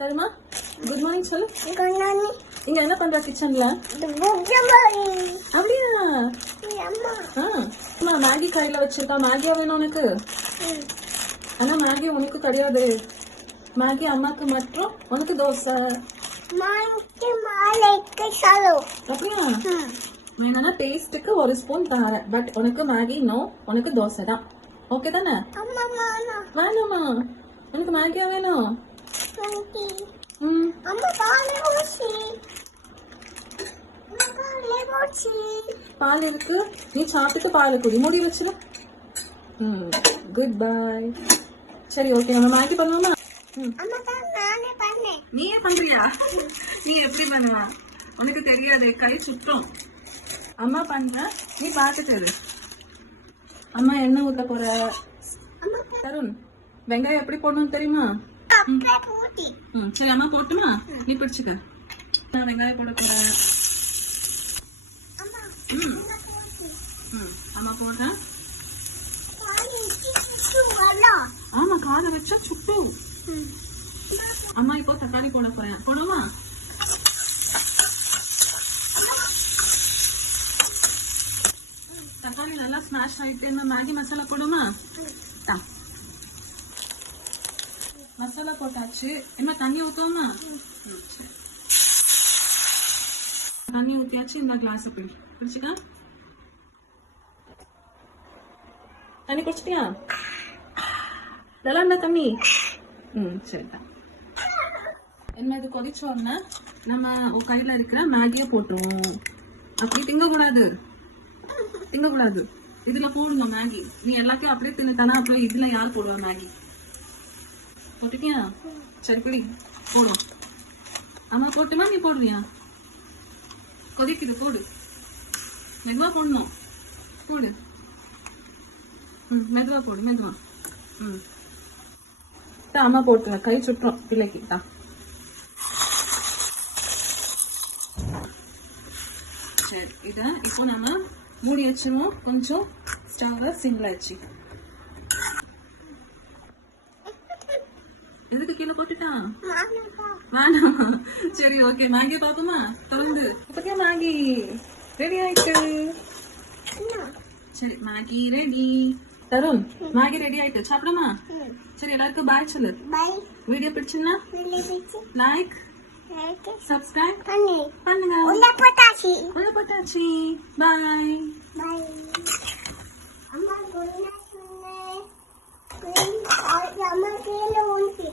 தருமா good morning சொல்லு. Good morning. இங்க என்ன பண்ற கிச்சன்ல? Good morning. அப்படியா? அம்மா. அம்மா மேகி கையில வச்சிருக்கா. மேகியா வேணும் உனக்கு? ஆனா மேகி உனக்கு கிடையாது. மேகி அம்மாக்கு மட்டும், உனக்கு தோசை. மாய்க்கு மாலைக்கு சாலோ. அப்படியா? வேணா டேஸ்ட்டுக்கு ஒரு ஸ்பூன் தரேன். பட் உனக்கு மேகி நோ, உனக்கு தோசை தான். ஓகே தானே? அம்மா மானா. வேணாமா? உனக்கு மேகியா வேணும்? ஆண்டி. ம் அம்மா பாலே போச்சு. பாலே போச்சு. பால் இருக்கு. நீ சாப்பிட்டு பால் குடி. மூடி வச்சிரு. Good bye. சரி ஓகே, நம்ம மேகி பண்ணுவோமா? அம்மா தான் நானே பண்ணேன். நீயே பண்றியா? நீ எப்படி பண்ணுவ? உனக்கு தெரியாது, கை சுற்றும். அம்மா பண்ண, நீ பார்த்துட்டு இரு. அம்மா எண்ணெய் ஊத்த போற. அம்மா தருண், வெங்காயம் எப்படி போடணும் தெரியுமா? கப்பே பூட்டி. சரி அம்மா போட்டுமா? நீ பிடிச்சுக்க. நான் வெங்காயம் போட போறேன். அம்மா அம்மா போடுறேன். பாலே கிச்சு வரல. ஆமா, கார வச்சா சுட்டு. அம்மா இப்போ தக்காளி போட போறேன். போடுமா? தக்காளி நல்லா ஸ்மாஷ் ஆயிட்டு மேகி மசாலா போடுமா? மசாலா போட்டாச்சு. என்ன தண்ணி ஊத்துவோமா? தண்ணி ஊத்தியாச்சு. இந்த கிளாஸ் குடிச்சுக்கா. தண்ணி குடிச்சிட்டியா? நல்லா இருந்தா தண்ணி. சரிதான். என்ன இது கொதிச்ச உடனே நம்ம கையில இருக்கிற மேகிய போட்டுருவோம். அப்படி திங்கக்கூடாது. இதுல போடுங்க மேகி. நீ எல்லாத்தையும் அப்படியே தின்னுட்டானா அப்புறம் இதுல யார் போடுவா மேகி? போட்டுட்டியா? சரி படி போடும். அம்மா போட்டுமா? நீ போடுவியா? கொதிக்குது, போடு. மெதுவா போடணும். போடு. மெதுவா போடு, மெதுவா. அம்மா போட்டுங்க, கை சுட்டுரும் பிள்ளைக்கு. சரி, இத இப்போ நம்ம மூடி வச்சிருவோம். கொஞ்சம் ஸ்டவ்ல சிம்ல வச்சு. எதுக்கு கீழே போட்டுட்டா? வேணாமா? சரி ஓகே, மேகி பாப்போமா? தொடர்ந்து இப்ப மேகி ரெடி ஆயிட்டு. சரி Maggi ready. Tarun, Maggi ready ஆயிட்டு. சாப்பிடுமா? சரி, எல்லாருக்கும் பாய் சொல்லு. பை. வீடியோ பிடிச்சுன்னா லைக் சப்ஸ்கிரைப் பண்ணுங்க. உள்ள போட்டாச்சு. பாய். பை. அம்மா குட் நைட். அம்மா கீழே ஊத்தி.